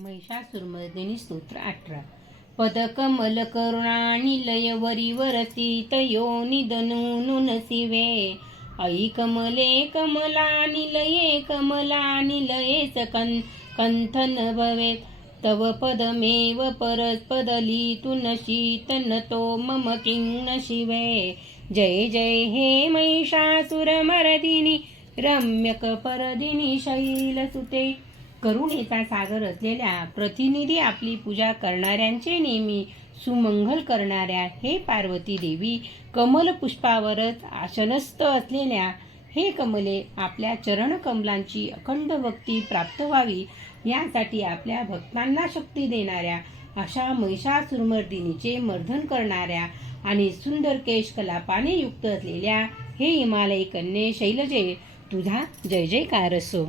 महिषासुरमर्दिनी स्तोत्र अठरा. पदकमल करुणानिलय वरीवरती तयो शिवे. ऐ कमले कमलानिलये निलये कमला निलयेच कं कंथन भवेत् तव पदमेव परस्पदली तु नशीतन तो मम किं न शिवे. जय जय हे महिषासुरमर्दिनी रम्यकपरदिनि शैलसुते. करुणेचा सागर असलेल्या प्रतिनिधी आपली पूजा करणाऱ्यांचे नेहमी सुमंगल करणाऱ्या हे पार्वती देवी कमल पुष्पावरच आशनस्थ असलेल्या हे कमले आपल्या चरण कमलांची अखंड भक्ती प्राप्त व्हावी यासाठी आपल्या भक्तांना शक्ती देणाऱ्या अशा महिषासुरमर्दिनीचे मर्दन करणाऱ्या आणि सुंदर केश कलापाने युक्त असलेल्या हे हिमालय कन्ये शैलजे तुझा जय जयकार असो.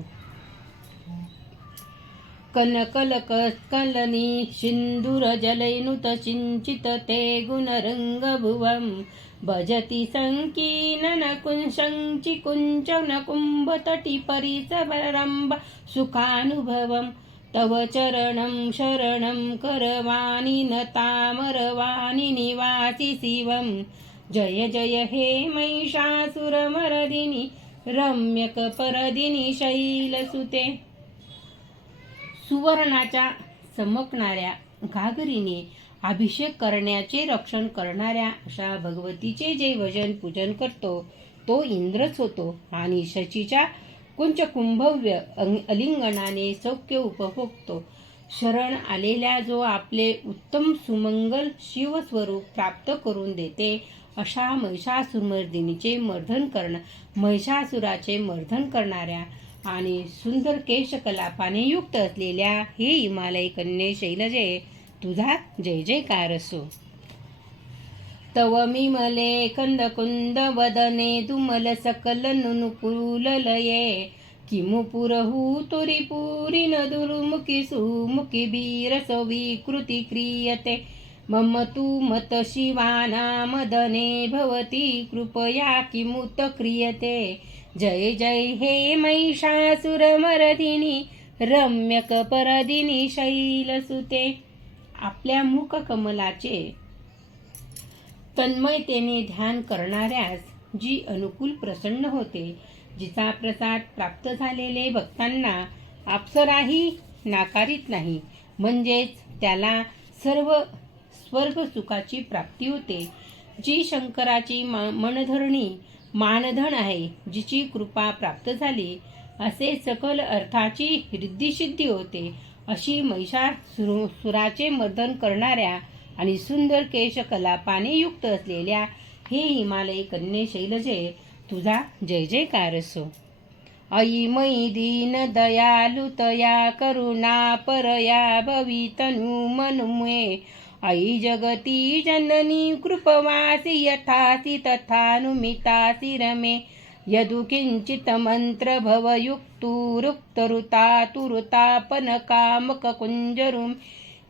कनकलकलनी सिन्दूरजलैनुत सिञ्चित ते गुणरङ्गभुवं भजति सङ्कीननकुञ्शञ्चि कुञ्चनकुम्भतटि परिसरम्ब सुखानुभवं। तव चरणं शरणं करवाणि न तामरवाणि निवासि शिवं। जय जय हे महिषासुरमरदिनि रम्यकपरदिनि शैलसुते। सुवर्णाच्या चमकणाऱ्या घागरीने अभिषेक करण्याचे रक्षण करणाऱ्या अशा भगवतीचे जे भजन पूजन करतो तो इंद्रच होतो. आणि शचीच्या कुंचकुंभव्य अं- अलिंगनाने सौख्य उपभोगतो. शरण आलेल्या जो आपले उत्तम सुमंगल शिवस्वरूप प्राप्त करून देते अशा महिषासुरमर्दिनीचे मर्दन करण महिषासुराचे मर्दन करणाऱ्या आणि सुंदर केशकलापाने युक्त असलेल्या हे हिमालय कन्ये शैलजे तुझा जय जयकार असो. तव मिमले कंदकुंद वदने तुमल सकल नुनुकुललये किमु पुरहु तुरी पुरी न दुर्मुखी सुमुखी बीरस विकृती क्रियते. मम तु मत शिवाना मदने भवती कृपया किमुत क्रियते. जय जय हे महिषासुरमर्दिनी रम्यकपरदिनी शैलसुते आपल्या मुख कमलाचे तन्मयतेने ध्यान करणाऱ्यास जी अनुकूल प्रसन्न होते जिचा प्रसाद प्राप्त झालेले भक्तांना अप्सराही नाकारित नाही. म्हणजेच त्याला सर्व स्वर्ग सुखाची प्राप्ती होते. जी शंकराची मा मनधरणी मानधन आहे जिची कृपा प्राप्त झाली असे सकल अर्थाची रिद्धिसिद्धी होते अशी महिषा सुरू सुराचे मर्दन करणाऱ्या आणि सुंदर केशकलापाने युक्त असलेल्या हे हिमालय कन्ये शैलजे तुझा जय जयकार असो. ऐ मयी दीन दयालुतया करुणा परया भवितनु मनुमे आई जगती जननी कृपवासी यथासि तथानुमितासि रमे। यदु मन्त्रभवयुक्तुरुक्तरुतातुरुतापनकामककुञ्जरुं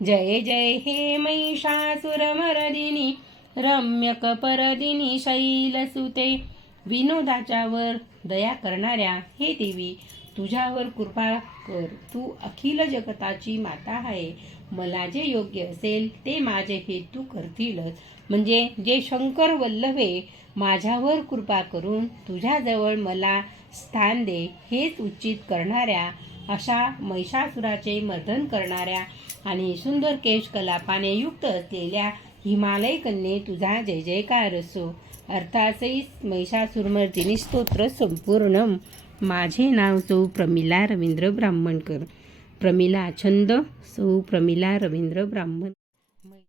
जय जय हे महिषासुरमर्दिनी रम्यकपरदिनी शैलसुते। विनोदाच्यावर दया करणाऱ्या हे देवी तुझ्यावर कृपा कर. तू अखिल जगताची माता आहे. मला जे योग्य असेल ते माझे हेतू करतीलच. म्हणजे जे शंकर वल्लभे माझ्यावर कृपा करून तुझ्याजवळ मला स्थान दे हेच उच्चित करणाऱ्या अशा महिषासुराचे मर्दन करणाऱ्या आणि सुंदर केश कलापाने युक्त असलेल्या हिमालय कन्ये तुझा जय जयकार असो. अर्थासहित महिषासुरमर्दिनी स्तोत्र संपूर्ण माझे नाव सौ प्रमिला रवींद्र ब्राह्मणकर. प्रमिला छंद सौ प्रमिला रवींद्र ब्राह्मण